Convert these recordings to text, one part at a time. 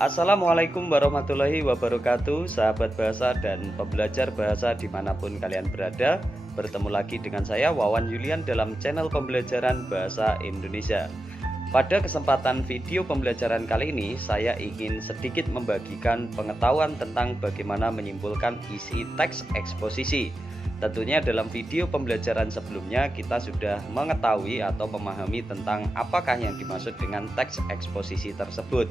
Assalamualaikum warahmatullahi wabarakatuh, sahabat bahasa dan pembelajar bahasa dimanapun kalian berada. Bertemu lagi dengan saya Wawan Yulian dalam channel pembelajaran bahasa Indonesia. Pada kesempatan video pembelajaran kali ini, saya ingin sedikit membagikan pengetahuan tentang bagaimana menyimpulkan isi teks eksposisi. Tentunya dalam video pembelajaran sebelumnya kita sudah mengetahui atau memahami tentang apakah yang dimaksud dengan teks eksposisi tersebut.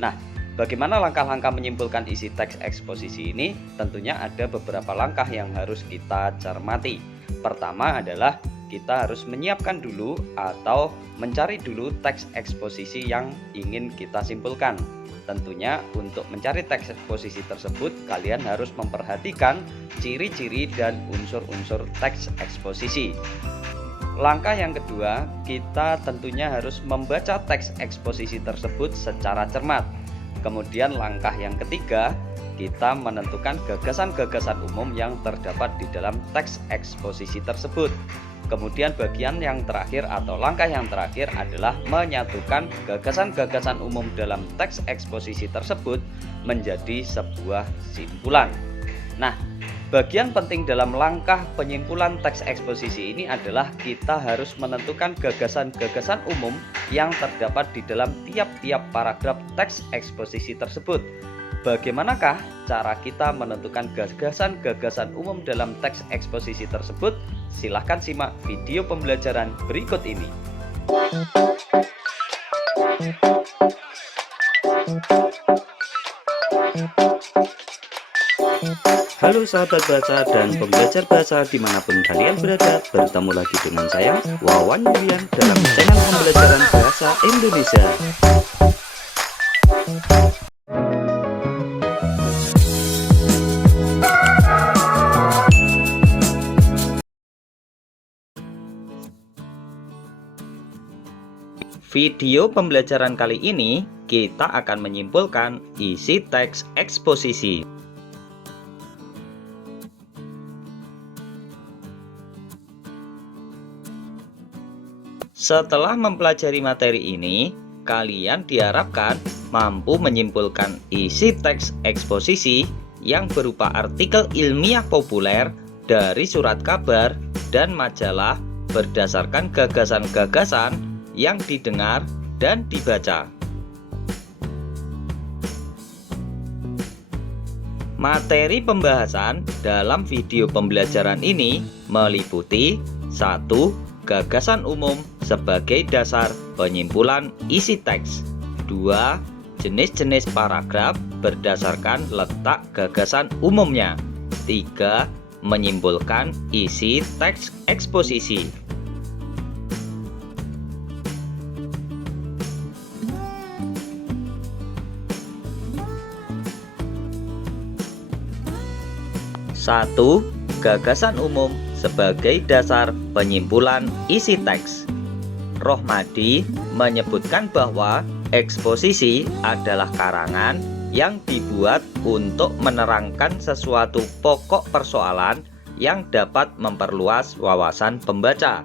Nah, bagaimana langkah-langkah menyimpulkan isi teks eksposisi ini? Tentunya ada beberapa langkah yang harus kita cermati. Pertama adalah kita harus menyiapkan dulu atau mencari dulu teks eksposisi yang ingin kita simpulkan. Tentunya untuk mencari teks eksposisi tersebut kalian harus memperhatikan ciri-ciri dan unsur-unsur teks eksposisi. Langkah yang kedua, kita tentunya harus membaca teks eksposisi tersebut secara cermat. Kemudian langkah yang ketiga, kita menentukan gagasan-gagasan umum yang terdapat di dalam teks eksposisi tersebut. Kemudian bagian yang terakhir atau langkah yang terakhir adalah menyatukan gagasan-gagasan umum dalam teks eksposisi tersebut menjadi sebuah simpulan. Nah, bagian penting dalam langkah penyimpulan teks eksposisi ini adalah kita harus menentukan gagasan-gagasan umum yang terdapat di dalam tiap-tiap paragraf teks eksposisi tersebut. Bagaimanakah cara kita menentukan gagasan-gagasan umum dalam teks eksposisi tersebut? Silahkan simak video pembelajaran berikut ini. Halo sahabat bahasa dan pembelajar bahasa dimanapun kalian berada, bertemu lagi dengan saya Wawan Yulian dalam channel pembelajaran bahasa Indonesia. Video pembelajaran kali ini kita akan menyimpulkan isi teks eksposisi. Setelah mempelajari materi ini, kalian diharapkan mampu menyimpulkan isi teks eksposisi yang berupa artikel ilmiah populer dari surat kabar dan majalah berdasarkan gagasan-gagasan yang didengar dan dibaca. Materi pembahasan dalam video pembelajaran ini meliputi 1. Gagasan umum sebagai dasar penyimpulan isi teks. 2. Jenis-jenis paragraf berdasarkan letak gagasan umumnya. 3. Menyimpulkan isi teks eksposisi. Satu, gagasan umum sebagai dasar penyimpulan isi teks. Rohmadi menyebutkan bahwa eksposisi adalah karangan yang dibuat untuk menerangkan sesuatu pokok persoalan yang dapat memperluas wawasan pembaca.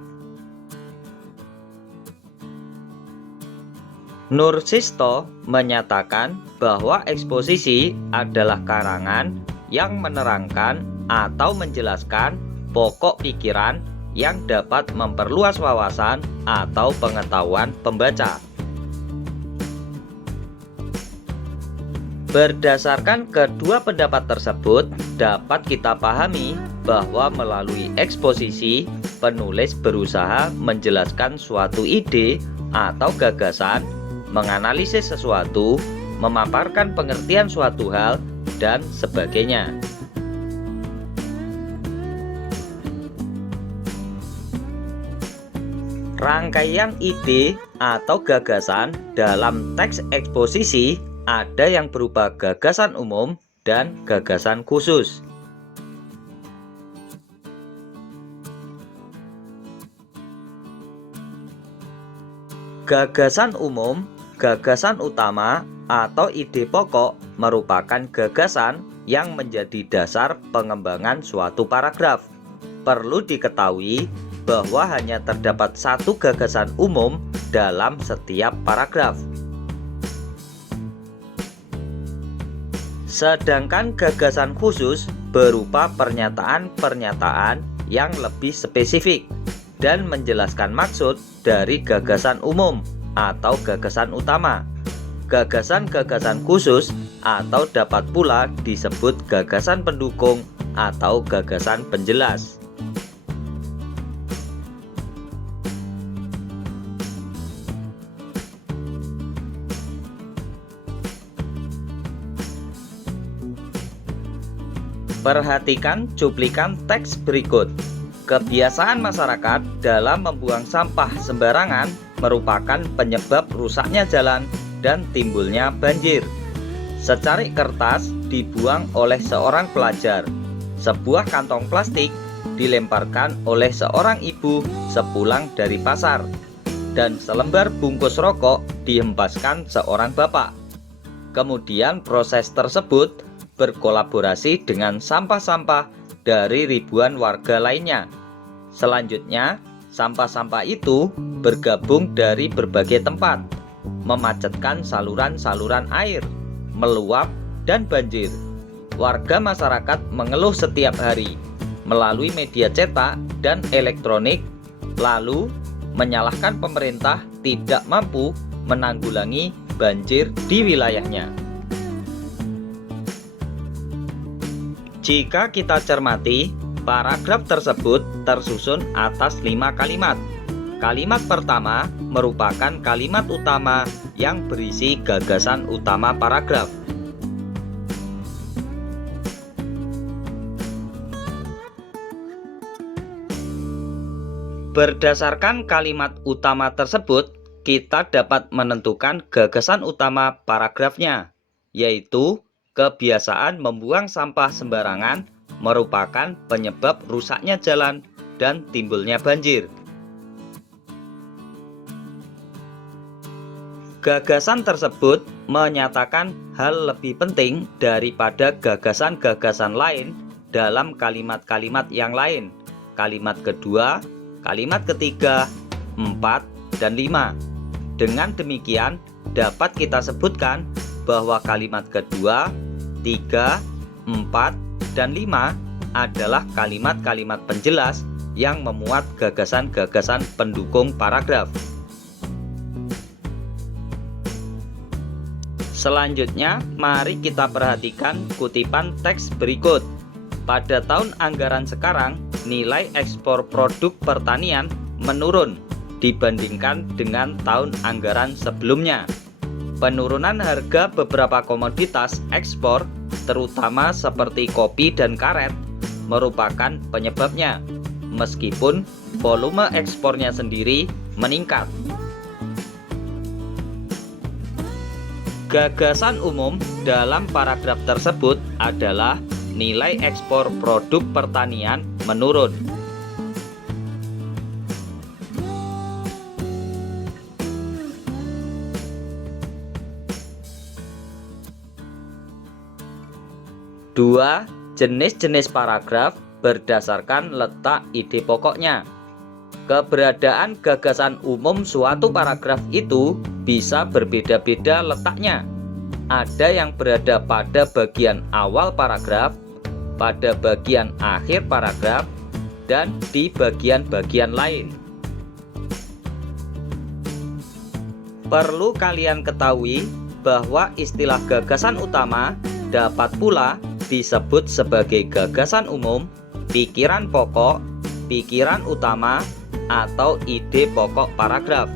Nursisto menyatakan bahwa eksposisi adalah karangan yang menerangkan atau menjelaskan pokok pikiran yang dapat memperluas wawasan atau pengetahuan pembaca. Berdasarkan kedua pendapat tersebut, dapat kita pahami bahwa melalui eksposisi, penulis berusaha menjelaskan suatu ide atau gagasan, menganalisis sesuatu, memaparkan pengertian suatu hal, dan sebagainya. Rangkaian ide atau gagasan dalam teks eksposisi ada yang berupa gagasan umum dan gagasan khusus. Gagasan umum, gagasan utama, atau ide pokok merupakan gagasan yang menjadi dasar pengembangan suatu paragraf. Perlu diketahui bahwa hanya terdapat satu gagasan umum dalam setiap paragraf. Sedangkan gagasan khusus berupa pernyataan-pernyataan yang lebih spesifik dan menjelaskan maksud dari gagasan umum atau gagasan utama. Gagasan-gagasan khusus atau dapat pula disebut gagasan pendukung atau gagasan penjelas. Perhatikan cuplikan teks berikut. Kebiasaan masyarakat dalam membuang sampah sembarangan merupakan penyebab rusaknya jalan dan timbulnya banjir. Secarik kertas dibuang oleh seorang pelajar. Sebuah kantong plastik dilemparkan oleh seorang ibu sepulang dari pasar. Dan selembar bungkus rokok dihempaskan seorang bapak. Kemudian proses tersebut berkolaborasi dengan sampah-sampah dari ribuan warga lainnya. Selanjutnya, sampah-sampah itu bergabung dari berbagai tempat, memacetkan saluran-saluran air, meluap, dan banjir. Warga masyarakat mengeluh setiap hari melalui media cetak dan elektronik, lalu menyalahkan pemerintah tidak mampu menanggulangi banjir di wilayahnya. Jika kita cermati, paragraf tersebut tersusun atas 5 kalimat. Kalimat pertama merupakan kalimat utama yang berisi gagasan utama paragraf. Berdasarkan kalimat utama tersebut, kita dapat menentukan gagasan utama paragrafnya, yaitu kebiasaan membuang sampah sembarangan merupakan penyebab rusaknya jalan dan timbulnya banjir. Gagasan tersebut menyatakan hal lebih penting daripada gagasan-gagasan lain dalam kalimat-kalimat yang lain. Kalimat kedua, kalimat ketiga, 4, dan 5. Dengan demikian, dapat kita sebutkan bahwa kalimat kedua, 3, 4, dan 5 adalah kalimat-kalimat penjelas yang memuat gagasan-gagasan pendukung paragraf. Selanjutnya, mari kita perhatikan kutipan teks berikut. Pada tahun anggaran sekarang, nilai ekspor produk pertanian menurun dibandingkan dengan tahun anggaran sebelumnya. Penurunan harga beberapa komoditas ekspor, terutama seperti kopi dan karet, merupakan penyebabnya, meskipun volume ekspornya sendiri meningkat. Gagasan umum dalam paragraf tersebut adalah nilai ekspor produk pertanian menurun. Dua, jenis-jenis paragraf berdasarkan letak ide pokoknya. Keberadaan gagasan umum suatu paragraf itu bisa berbeda-beda letaknya. Ada yang berada pada bagian awal paragraf, pada bagian akhir paragraf, dan di bagian-bagian lain. Perlu kalian ketahui bahwa istilah gagasan utama dapat pula disebut sebagai gagasan umum, pikiran pokok, pikiran utama, atau ide pokok paragraf.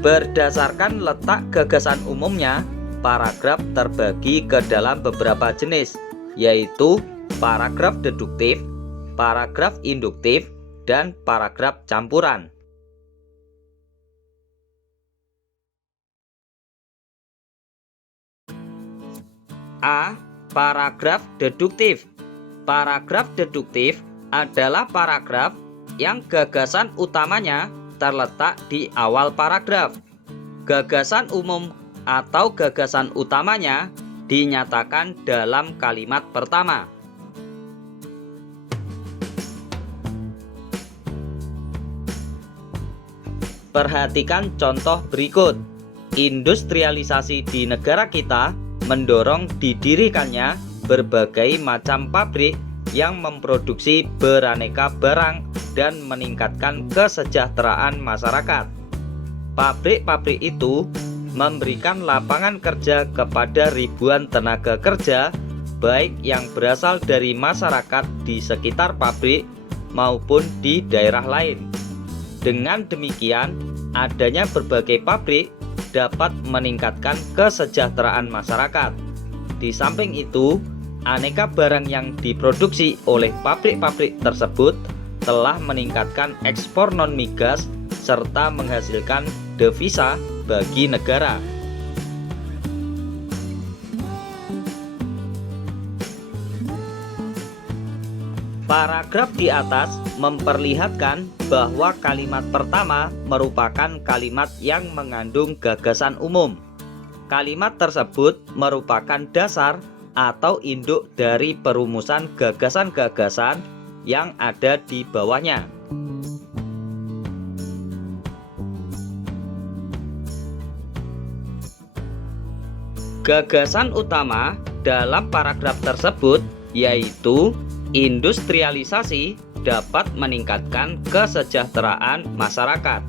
Berdasarkan letak gagasan umumnya, paragraf terbagi ke dalam beberapa jenis, yaitu paragraf deduktif, paragraf induktif, dan paragraf campuran. A. Paragraf deduktif. Paragraf deduktif adalah paragraf yang gagasan utamanya terletak di awal paragraf. Gagasan umum atau gagasan utamanya dinyatakan dalam kalimat pertama. Perhatikan contoh berikut. industrialisasi di negara kita mendorong didirikannya berbagai macam pabrik yang memproduksi beraneka barang dan meningkatkan kesejahteraan masyarakat. Pabrik-pabrik itu memberikan lapangan kerja kepada ribuan tenaga kerja, baik yang berasal dari masyarakat di sekitar pabrik maupun di daerah lain. Dengan demikian, adanya berbagai pabrik dapat meningkatkan kesejahteraan masyarakat. Di samping itu, aneka barang yang diproduksi oleh pabrik-pabrik tersebut telah meningkatkan ekspor non-migas serta menghasilkan devisa bagi negara. Paragraf di atas memperlihatkan bahwa kalimat pertama merupakan kalimat yang mengandung gagasan umum. Kalimat tersebut merupakan dasar atau induk dari perumusan gagasan-gagasan yang ada di bawahnya. Gagasan utama dalam paragraf tersebut yaitu industrialisasi dapat meningkatkan kesejahteraan masyarakat.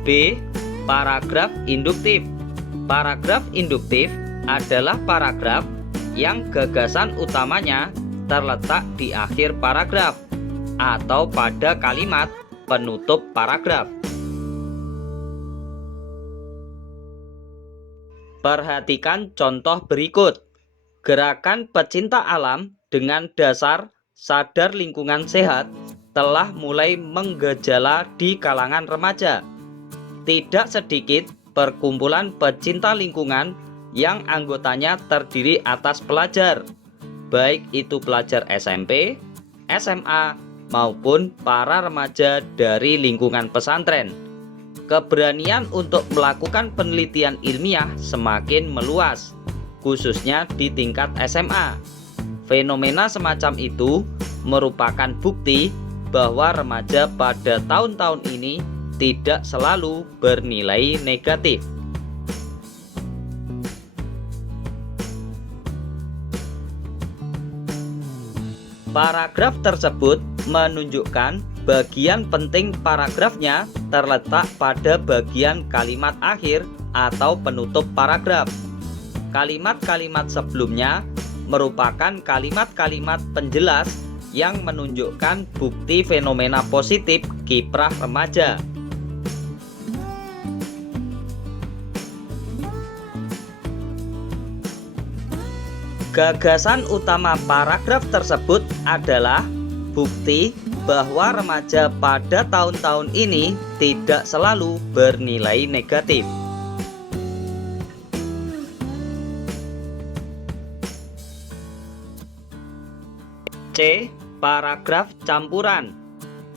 B. Paragraf induktif. Paragraf induktif adalah paragraf yang gagasan utamanya terletak di akhir paragraf atau pada kalimat penutup paragraf. Perhatikan contoh berikut. Gerakan pecinta alam dengan dasar sadar lingkungan sehat telah mulai menggejala di kalangan remaja. Tidak sedikit perkumpulan pecinta lingkungan yang anggotanya terdiri atas pelajar, baik itu pelajar SMP, SMA, maupun para remaja dari lingkungan pesantren. Keberanian untuk melakukan penelitian ilmiah semakin meluas, khususnya di tingkat SMA. Fenomena semacam itu merupakan bukti bahwa remaja pada tahun-tahun ini tidak selalu bernilai negatif. Paragraf tersebut menunjukkan bagian penting paragrafnya terletak pada bagian kalimat akhir atau penutup paragraf. Kalimat-kalimat sebelumnya merupakan kalimat-kalimat penjelas yang menunjukkan bukti fenomena positif kiprah remaja. Gagasan utama paragraf tersebut adalah bukti bahwa remaja pada tahun-tahun ini tidak selalu bernilai negatif. C. Paragraf campuran.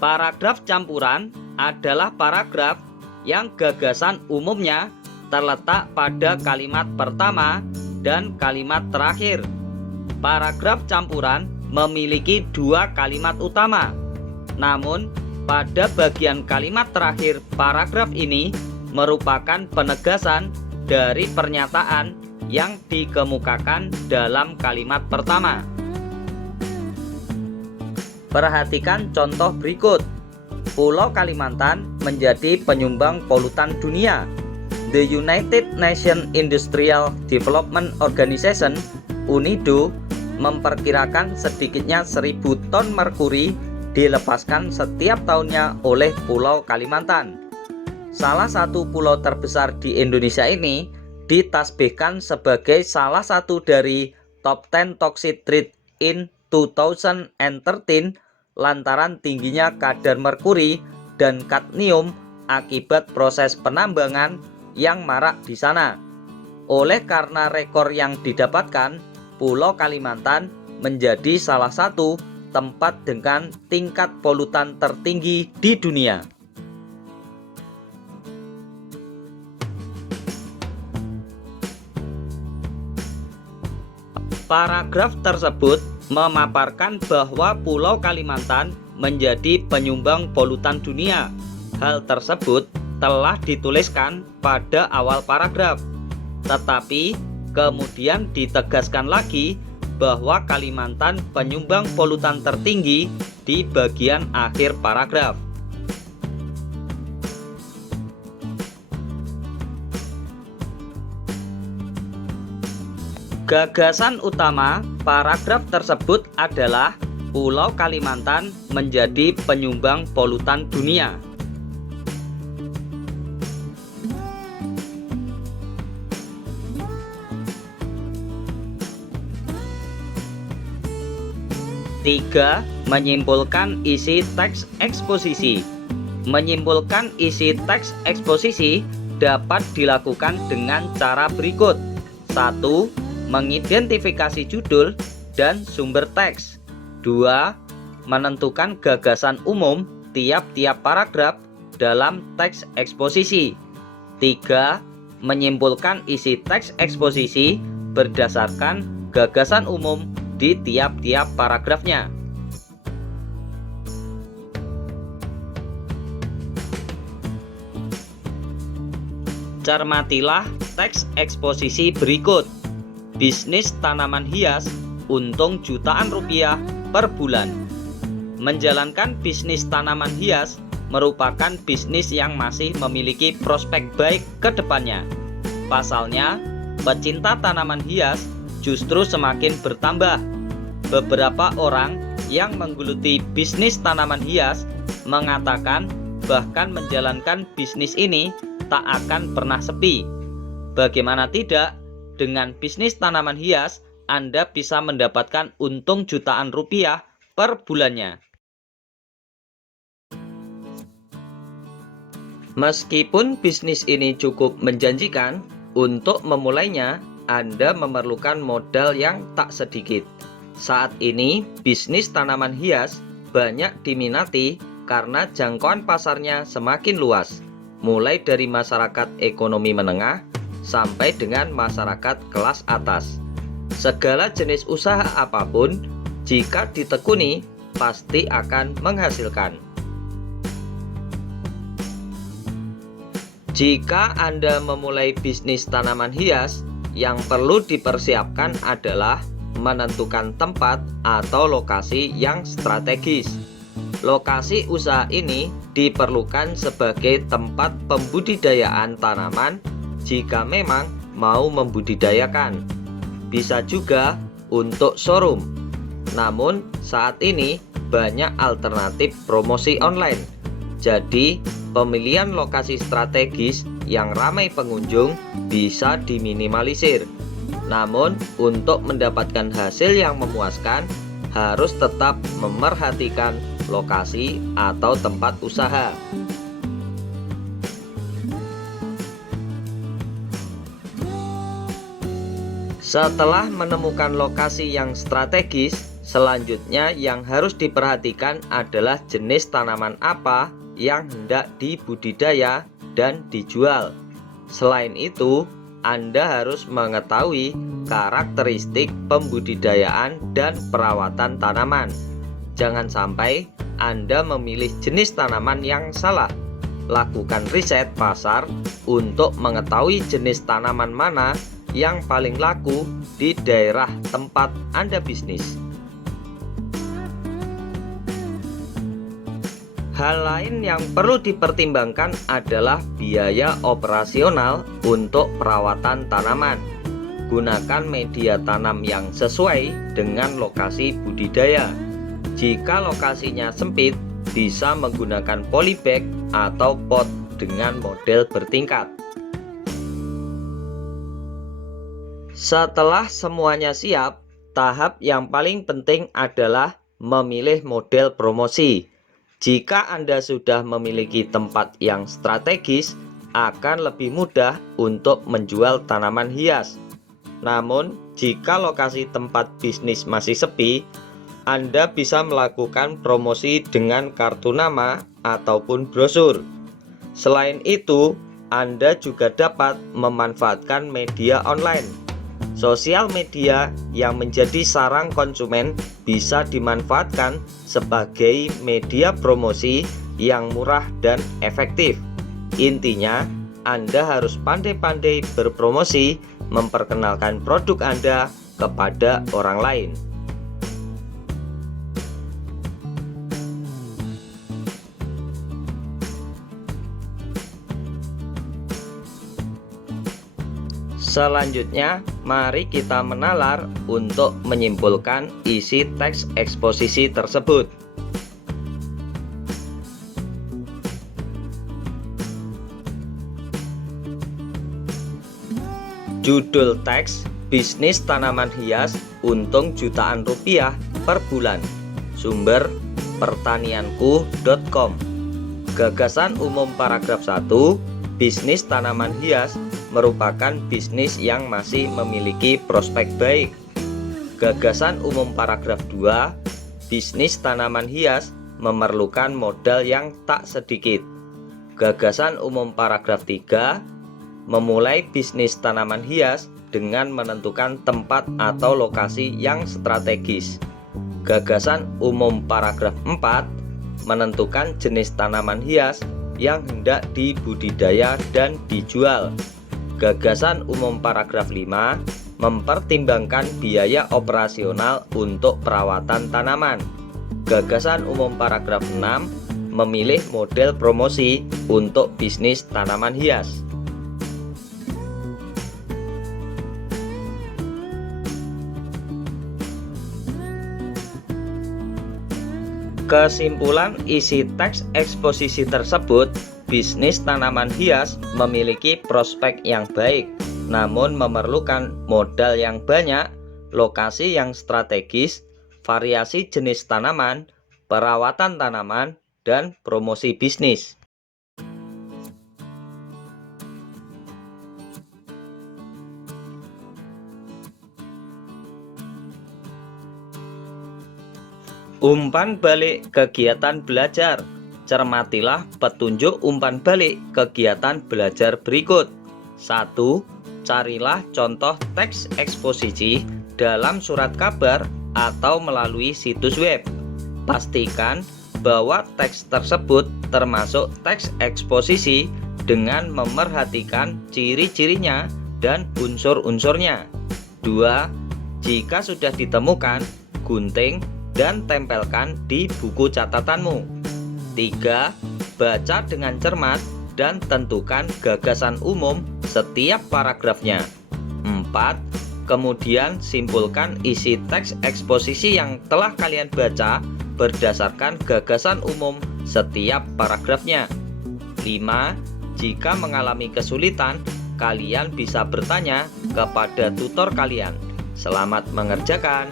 Paragraf campuran adalah paragraf yang gagasan umumnya terletak pada kalimat pertama dan kalimat terakhir. Paragraf campuran memiliki dua kalimat utama. Namun, pada bagian kalimat terakhir paragraf ini merupakan penegasan dari pernyataan yang dikemukakan dalam kalimat pertama. Perhatikan contoh berikut. Pulau Kalimantan menjadi penyumbang polutan dunia. The United Nations Industrial Development Organization (UNIDO) memperkirakan sedikitnya 1.000 ton merkuri dilepaskan setiap tahunnya oleh Pulau Kalimantan. Salah satu pulau terbesar di Indonesia ini ditasbihkan sebagai salah satu dari top 10 toxic threat in 2013 lantaran tingginya kadar merkuri dan kadmium akibat proses penambangan yang marak di sana. Oleh karena rekor yang didapatkan, Pulau Kalimantan menjadi salah satu tempat dengan tingkat polutan tertinggi di dunia. Paragraf tersebut memaparkan bahwa Pulau Kalimantan menjadi penyumbang polutan dunia. Hal tersebut telah dituliskan pada awal paragraf, tetapi kemudian ditegaskan lagi bahwa Kalimantan penyumbang polutan tertinggi di bagian akhir paragraf. Gagasan utama paragraf tersebut adalah Pulau Kalimantan menjadi penyumbang polutan dunia. Tiga, menyimpulkan isi teks eksposisi. Menyimpulkan isi teks eksposisi dapat dilakukan dengan cara berikut. 1. Mengidentifikasi judul dan sumber teks. 2. Menentukan gagasan umum tiap-tiap paragraf dalam teks eksposisi. 3. Menyimpulkan isi teks eksposisi berdasarkan gagasan umum di tiap-tiap paragrafnya. Cermatilah teks eksposisi berikut. Bisnis tanaman hias, untung jutaan rupiah per bulan. Menjalankan bisnis tanaman hias merupakan bisnis yang masih memiliki prospek baik ke depannya. Pasalnya, pecinta tanaman hias justru semakin bertambah. Beberapa orang yang menggeluti bisnis tanaman hias mengatakan bahkan menjalankan bisnis ini tak akan pernah sepi. Bagaimana tidak, dengan bisnis tanaman hias Anda bisa mendapatkan untung jutaan rupiah per bulannya. Meskipun bisnis ini cukup menjanjikan, untuk memulainya Anda memerlukan modal yang tak sedikit. Saat ini, bisnis tanaman hias banyak diminati karena jangkauan pasarnya semakin luas, mulai dari masyarakat ekonomi menengah sampai dengan masyarakat kelas atas. Segala jenis usaha apapun, jika ditekuni, pasti akan menghasilkan. Jika Anda memulai bisnis tanaman hias, yang perlu dipersiapkan adalah menentukan tempat atau lokasi yang strategis. Lokasi usaha ini diperlukan sebagai tempat pembudidayaan tanaman jika memang mau membudidayakan. Bisa juga untuk showroom. Namun saat ini banyak alternatif promosi online. Jadi pemilihan lokasi strategis yang ramai pengunjung bisa diminimalisir. Namun untuk mendapatkan hasil yang memuaskan harus tetap memerhatikan lokasi atau tempat usaha. Setelah menemukan lokasi yang strategis, selanjutnya yang harus diperhatikan adalah jenis tanaman apa yang hendak dibudidaya dan dijual. Selain itu, Anda harus mengetahui karakteristik pembudidayaan dan perawatan tanaman. Jangan sampai Anda memilih jenis tanaman yang salah. Lakukan riset pasar untuk mengetahui jenis tanaman mana yang paling laku di daerah tempat Anda bisnis. Hal lain yang perlu dipertimbangkan adalah biaya operasional untuk perawatan tanaman. Gunakan media tanam yang sesuai dengan lokasi budidaya. Jika lokasinya sempit, bisa menggunakan polybag atau pot dengan model bertingkat. Setelah semuanya siap, tahap yang paling penting adalah memilih model promosi. Jika Anda sudah memiliki tempat yang strategis, akan lebih mudah untuk menjual tanaman hias. Namun, jika lokasi tempat bisnis masih sepi, Anda bisa melakukan promosi dengan kartu nama ataupun brosur. Selain itu, Anda juga dapat memanfaatkan media online. Sosial media yang menjadi sarang konsumen bisa dimanfaatkan sebagai media promosi yang murah dan efektif. Intinya, Anda harus pandai-pandai berpromosi, memperkenalkan produk Anda kepada orang lain. Selanjutnya, mari kita menalar untuk menyimpulkan isi teks eksposisi tersebut. Judul teks: bisnis tanaman hias untung jutaan rupiah per bulan. Sumber: pertanianku.com. Gagasan umum paragraf 1, bisnis tanaman hias merupakan bisnis yang masih memiliki prospek baik. Gagasan umum paragraf 2, bisnis tanaman hias memerlukan modal yang tak sedikit. Gagasan umum paragraf 3, memulai bisnis tanaman hias dengan menentukan tempat atau lokasi yang strategis. Gagasan umum paragraf 4, menentukan jenis tanaman hias yang hendak dibudidaya dan dijual. Gagasan umum paragraf 5, mempertimbangkan biaya operasional untuk perawatan tanaman. Gagasan umum paragraf 6, memilih model promosi untuk bisnis tanaman hias. Kesimpulan isi teks eksposisi tersebut: bisnis tanaman hias memiliki prospek yang baik, namun memerlukan modal yang banyak, lokasi yang strategis, variasi jenis tanaman, perawatan tanaman, dan promosi bisnis. Umpan balik kegiatan belajar. Cermatilah petunjuk umpan balik kegiatan belajar berikut. 1. Carilah contoh teks eksposisi dalam surat kabar atau melalui situs web. Pastikan bahwa teks tersebut termasuk teks eksposisi dengan memerhatikan ciri-cirinya dan unsur-unsurnya. 2. Jika sudah ditemukan, gunting dan tempelkan di buku catatanmu. 3. Baca dengan cermat dan tentukan gagasan umum setiap paragrafnya. 4. Kemudian simpulkan isi teks eksposisi yang telah kalian baca berdasarkan gagasan umum setiap paragrafnya. 5. Jika mengalami kesulitan, kalian bisa bertanya kepada tutor kalian. Selamat mengerjakan.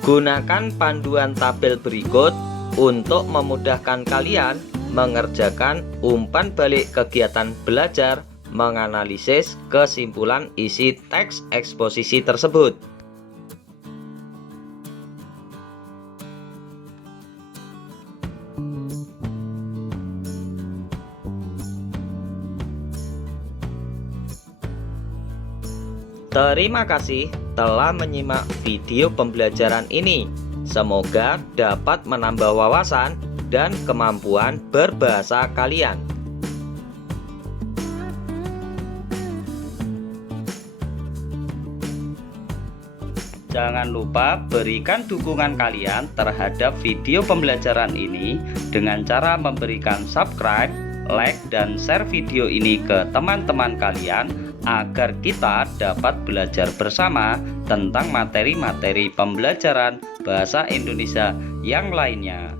Gunakan panduan tabel berikut untuk memudahkan kalian mengerjakan umpan balik kegiatan belajar menganalisis kesimpulan isi teks eksposisi tersebut. Terima kasih telah menyimak video pembelajaran ini. Semoga dapat menambah wawasan dan kemampuan berbahasa kalian. Jangan lupa berikan dukungan kalian terhadap video pembelajaran ini dengan cara memberikan subscribe, like, dan share video ini ke teman-teman kalian agar kita dapat belajar bersama tentang materi-materi pembelajaran bahasa Indonesia yang lainnya.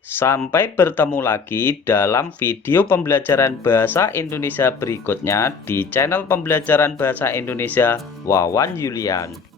Sampai bertemu lagi dalam video pembelajaran bahasa Indonesia berikutnya di channel pembelajaran bahasa Indonesia Wawan Yulian.